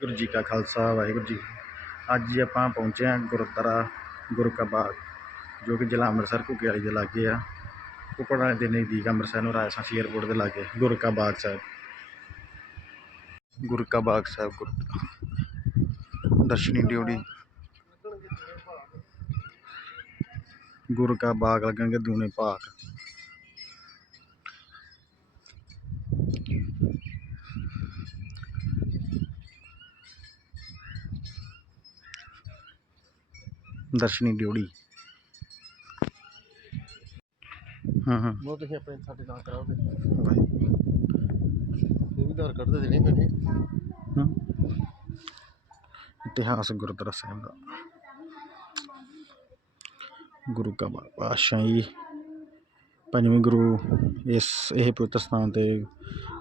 ਗੁਰੂ ਜੀ ਕਾ ਖਾਲਸਾ, ਵਾਹਿਗੁਰੂ ਜੀ ਅੱਜ ਜੀ ਆਪਾਂ ਪਹੁੰਚੇ ਹਾਂ ਗੁਰਦੁਆਰਾ ਗੁਰੂ ਬਾਗ, ਜੋ ਕਿ ਜ਼ਿਲ੍ਹਾ ਅੰਮ੍ਰਿਤਸਰ ਘੁੱਗੇ ਵਾਲੀ ਦੇ ਲਾਗੇ ਆ। ਕੁੱਕੜ ਵਾਲੇ ਦੇ ਨਜ਼ਦੀਕ ਅੰਮ੍ਰਿਤਸਰ ਨੂੰ ਰਾਜਸਥਾਨ ਏਅਰਪੋਰਟ ਦੇ ਲਾਗੇ, ਗੁਰੂ ਬਾਗ ਸਾਹਿਬ। ਗੁਰੂ ਬਾਗ ਸਾਹਿਬ ਗੁਰ ਦਰਸ਼ਨੀ ਡਿਊਟੀ। ਗੁਰੂ ਬਾਗ ਲੱਗਣਗੇ ਦੂਨੇ ਭਾਗ। ਦਰਸ਼ਨੀ ਡਿਊਟੀ ਹਾਂ ਹਾਂ। ਉਹ ਤੁਸੀਂ ਆਪਣੇ ਸਾਡੇ ਨਾਲ ਕਰਾਓ ਤੇ। ਵਾਹਿਗੁਰੂ ਇਹ ਵੀ ਆਧਾਰ ਕਾਰਡ ਦੇ ਦੇਣੇ ਪੈਣੇ। ਹਾਂ। ਇਤਿਹਾਸ ਗੁਰਦੁਆਰਾ ਸਾਹਿਬ ਦਾ। ਗੁਰੂ ਕਾ ਪਾਤਸ਼ਾਹੀ ਪੰਜਵੇਂ ਗੁਰੂ ਇਸ, ਇਹ ਪਵਿੱਤਰ ਸਥਾਨ ਤੇ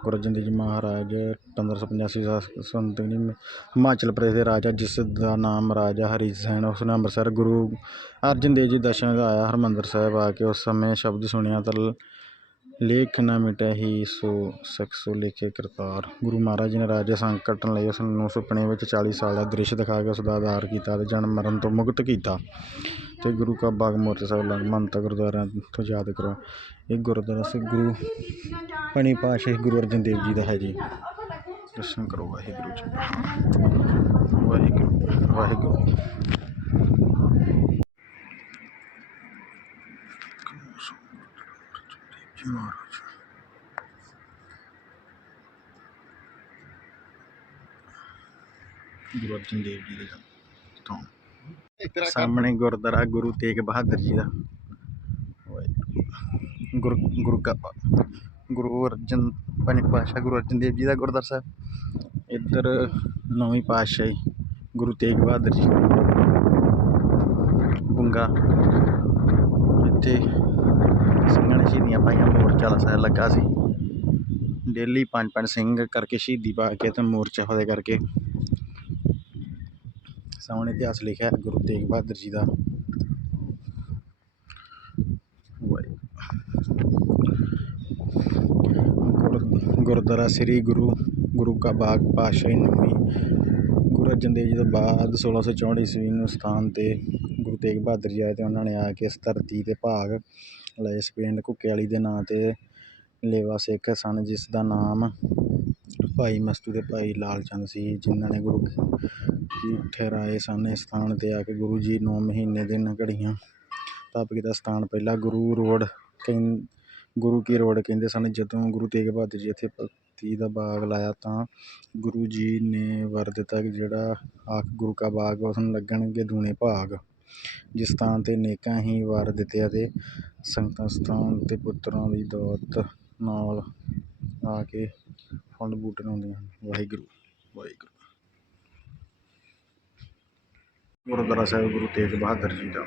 ਗੁਰੂ ਅਰਜਨ ਦੇਵ ਜੀ ਮਹਾਰਾਜ 1585 ਦਾ ਸੰਤ ਜੀ ਹਿਮਾਚਲ ਪ੍ਰਦੇਸ਼ ਦੇ ਰਾਜਾ, ਜਿਸ ਦਾ ਨਾਮ ਰਾਜਾ ਹਰੀ ਸੈਨ ਉਸ ਨੇ ਅੰਮ੍ਰਿਤਸਰ ਗੁਰੂ ਅਰਜਨ ਦੇਵ ਜੀ ਦਰਸ਼ਨ ਆਇਆ ਹਰਿਮੰਦਰ ਸਾਹਿਬ ਆ ਕੇ ਉਸ ਸਮੇਂ ਸ਼ਬਦ ਸੁਣਿਆ ਤਾਂ ਲੇਖ ਨਾ ਮਿਟੈ ਹੀ ਸੋ ਸਿੱਖ ਸੋ ਲੇਖੇ ਕਰਤਾਰ। ਗੁਰੂ ਮਹਾਰਾਜ ਜੀ ਨੇ ਰਾਜੇ ਸੰਗ ਕੱਟਣ ਲਈ ਉਸ ਨੂੰ ਸੁਪਨੇ ਵਿੱਚ 40 ਸਾਲ ਦਾ ਦ੍ਰਿਸ਼ ਦਿਖਾ ਕੇ ਉਸ ਦਾ ਆਧਾਰ ਕੀਤਾ ਅਤੇ ਜਨਮ ਮਰਨ ਤੋਂ ਮੁਕਤ ਕੀਤਾ। ਅਤੇ ਗੁਰੂ ਕਾ ਬਾਗ ਮੋਰਚਾ ਸਾਹਿਬ ਲੰਗ ਮੰਤ ਗੁਰਦੁਆਰਿਆਂ ਤੋਂ ਯਾਦ ਕਰੋ। ਇਹ ਗੁਰਦੁਆਰਾ ਸੇ ਗੁਰੂ ਪਣੀ ਪਾਤਸ਼ਾਹੀ ਗੁਰੂ ਅਰਜਨ ਦੇਵ ਜੀ ਦਾ ਹੈ ਜੀ। ਦਰਸ਼ਨ ਕਰੋ ਵਾਹਿਗੁਰੂ ਜੀ ਵਾਹਿਗੁਰੂ ਵਾਹਿਗੁਰੂ। ਜੀ ਮਹਾਰਾਜ ਗੁਰੂ ਅਰਜਨ ਦੇਵ ਜੀ ਦੇ ਤੋਂ ਸਾਹਮਣੇ ਗੁਰਦੁਆਰਾ ਗੁਰੂ ਤੇਗ ਬਹਾਦਰ ਜੀ ਦਾ। ਗੁਰੂ ਗੁਰੂ ਕਾ ਗੁਰੂ ਅਰਜਨ ਪੰਜ ਪਾਤਸ਼ਾਹ ਗੁਰੂ ਅਰਜਨ ਦੇਵ ਜੀ ਦਾ ਗੁਰਦੁਆਰਾ ਸਾਹਿਬ। ਇੱਧਰ ਨੌਵੀਂ ਪਾਤਸ਼ਾਹੀ ਗੁਰੂ ਤੇਗ ਬਹਾਦਰ ਜੀ। ਬੁੰਗਾ। ਇੱਥੇ ਸਿੰਘਾਂ ਨੇ ਸ਼ਹੀਦੀਆਂ ਪਾਈਆਂ, ਮੋਰਚਾ ਵਾਲਾ ਲੱਗਾ ਸੀ। ਡੇਲੀ ਪੰਜ ਪੰਜ ਸਿੰਘ ਕਰਕੇ ਸ਼ਹੀਦੀ ਪਾ ਕੇ ਤੇ ਮੋਰਚਾ ਫਤਿਹ ਕਰਕੇ। ਸਾਹਮਣੇ ਇਤਿਹਾਸ ਲਿਖਿਆ ਗੁਰੂ ਤੇਗ ਬਹਾਦਰ ਜੀ ਦਾ। ਗੁਰਦੁਆਰਾ ਸ੍ਰੀ ਗੁਰੂ ਗੁਰੂ ਕਾ ਬਾਗ ਪਾਤਸ਼ਾਹੀ ਨੌਵੀਂ। ਗੁਰੂ ਅਰਜਨ ਦੇਵ ਜੀ ਤੋਂ ਬਾਅਦ 1664 ਈਸਵੀ ਨੂੰ ਸਥਾਨ ਤੇ ਗੁਰੂ ਤੇਗ ਬਹਾਦਰ ਜੀ ਆਏ ਤੇ ਉਹਨਾਂ ਨੇ ਆ ਕੇ ਇਸ ਧਰਤੀ ਤੇ ਭਾਗ ਲਏ ਇਸ ਪਿੰਡ ਘੁੱਕੇ ਵਾਲੀ ਦੇ ਨਾਂ ਤੇ। ਲੇਵਾ ਸਿੱਖ ਸਨ, ਜਿਸ ਦਾ ਨਾਮ ਭਾਈ ਮਸਤੂ ਅਤੇ ਭਾਈ ਲਾਲ ਚੰਦ ਸੀ, ਜਿਨ੍ਹਾਂ ਨੇ ਗੁਰੂ ਕੀ ਠਹਿਰਾਏ ਸਨ। ਇਸ ਸਥਾਨ ਤੇ ਆ ਕੇ ਗੁਰੂ ਜੀ ਨੌ ਮਹੀਨੇ ਦਿਨ ਘੜੀਆਂ ਤਪ ਦਾ ਸਥਾਨ ਪਹਿਲਾ ਗੁਰੂ ਰੋਡ ਕਹਿੰ, ਗੁਰੂ ਕੀ ਰੋਡ ਕਹਿੰਦੇ ਸਨ। ਜਦੋਂ ਗੁਰੂ ਤੇਗ ਬਹਾਦਰ ਜੀ ਇੱਥੇ ਭਗਤੀ ਦਾ ਬਾਗ ਲਾਇਆ ਤਾਂ ਗੁਰੂ ਜੀ ਨੇ ਵਰ ਦਿੱਤਾ ਕਿ ਜਿਹੜਾ ਆਖ ਗੁਰੂ ਕਾ ਬਾਗ, ਉਸ ਨੂੰ ਲੱਗਣਗੇ ਦੂਣੇ ਭਾਗ। ਜਿਸ ਸਥਾਨ ਤੇ ਨੇਕਾਂ ਹੀ ਵਾਰ ਦਿੱਤੇ ਅਤੇ ਸੰਗਤਾਂ ਸਥਾਨ ਅਤੇ ਪੁੱਤਰਾਂ ਦੀ ਦੌਲਤ ਨਾਲ ਆ ਕੇ ਫਲ ਬੂਟੇ ਲਾਉਂਦੀਆਂ ਹਨ। ਵਾਹਿਗੁਰੂ ਵਾਹਿਗੁਰੂ। ਗੁਰਦੁਆਰਾ ਸਾਹਿਬ ਗੁਰੂ ਤੇਗ ਬਹਾਦਰ ਜੀ ਦਾ।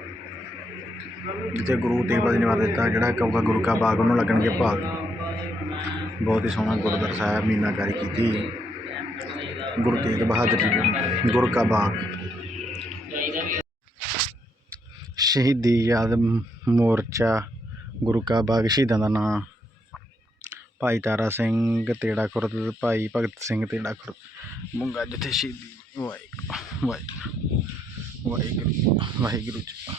ਜਿੱਥੇ ਗੁਰੂ ਤੇਗ ਬਹਾਦਰ ਜੀ ਨੇ ਵਰ ਦਿੱਤਾ, ਜਿਹੜਾ ਕਹੂਗਾ ਗੁਰੂ ਕਾ ਬਾਗ, ਉਹਨੂੰ ਲੱਗਣਗੇ ਭਾਗ। ਬਹੁਤ ਹੀ ਸੋਹਣਾ ਗੁਰਦੁਆਰਾ ਸਾਹਿਬ, ਮੀਨਾਕਾਰੀ ਕੀਤੀ। ਗੁਰੂ ਤੇਗ ਬਹਾਦਰ ਜੀ ਦਾ ਕਾ ਬਾਗ। ਸ਼ਹੀਦੀ ਯਾਦ ਮੋਰਚਾ, ਗੁਰੂ ਕਾ ਬਾਗ ਸ਼ਹੀਦਾਂ ਦਾ ਨਾਂ। ਭਾਈ ਤਾਰਾ ਸਿੰਘ, ਤੇੜਾ ਖੁਰਦ, ਭਾਈ ਭਗਤ ਸਿੰਘ, ਤੇੜਾ ਖੁਰਦ। ਮੁੰਗਾ ਜਿੱਥੇ ਸ਼ਹੀਦੀ, ਵਾਹਿਗੁਰੂ ਵਾਹਿਗੁਰੂ ਵਾਹਿਗੁਰੂ ਵਾਹਿਗੁਰੂ ਜੀ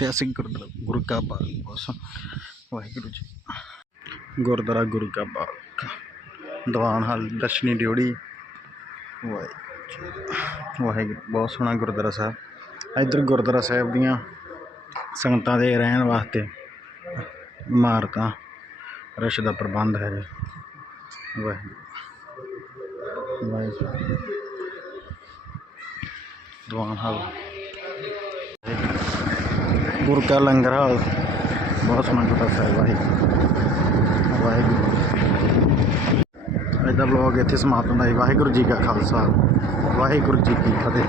ਤੇ ਅਸੀਂ ਗੁਰਦੁਆਰਾ, ਗੁਰੂ ਕਾ ਬਾਗ, ਬਸ, ਵਾਹਿਗੁਰੂ ਜੀ ਗੁਰਦੁਆਰਾ ਗੁਰੂ ਕਾ ਬਾਗ ਦੀਵਾਨ ਹਾਲ ਦਰਸ਼ਨੀ ਡਿਊੜੀ ਵਾਹਿਗੁਰੂ ਵਾਹਿਗੁਰੂ, ਬਹੁਤ ਸੋਹਣਾ ਗੁਰਦੁਆਰਾ ਸਾਹਿਬ। ਇੱਧਰ ਗੁਰਦੁਆਰਾ ਸਾਹਿਬ ਦੀਆਂ ਸੰਗਤਾਂ ਦੇ ਰਹਿਣ ਵਾਸਤੇ ਇਮਾਰਤਾਂ ਰਸ਼ ਦਾ ਪ੍ਰਬੰਧ ਹੈ ਜੀ। ਵਾਹਿਗੁਰੂ। ਵਾਹਿਗੁਰੂ। ਦੀਵਾਨ ਹਾਲ। ਗੁਰੂ ਕਾ ਲੰਗਰ ਹਾਲ। ਬਹੁਤ ਸੋਹਣਾ ਗੁਰਦੁਆਰਾ ਸਾਹਿਬ ਵਾਹਿਗੁਰੂ। ਵਾਹਿਗੁਰੂ। ਅੱਜ ਦਾ ਬਲੌਗ ਇੱਥੇ ਸਮਾਪਤ ਹੁੰਦਾ ਹੈ ਵਾਹਿਗੁਰੂ ਜੀ ਕਾ ਖਾਲਸਾ। ਵਾਹਿਗੁਰੂ ਜੀ ਕੀ ਫਤਿਹ।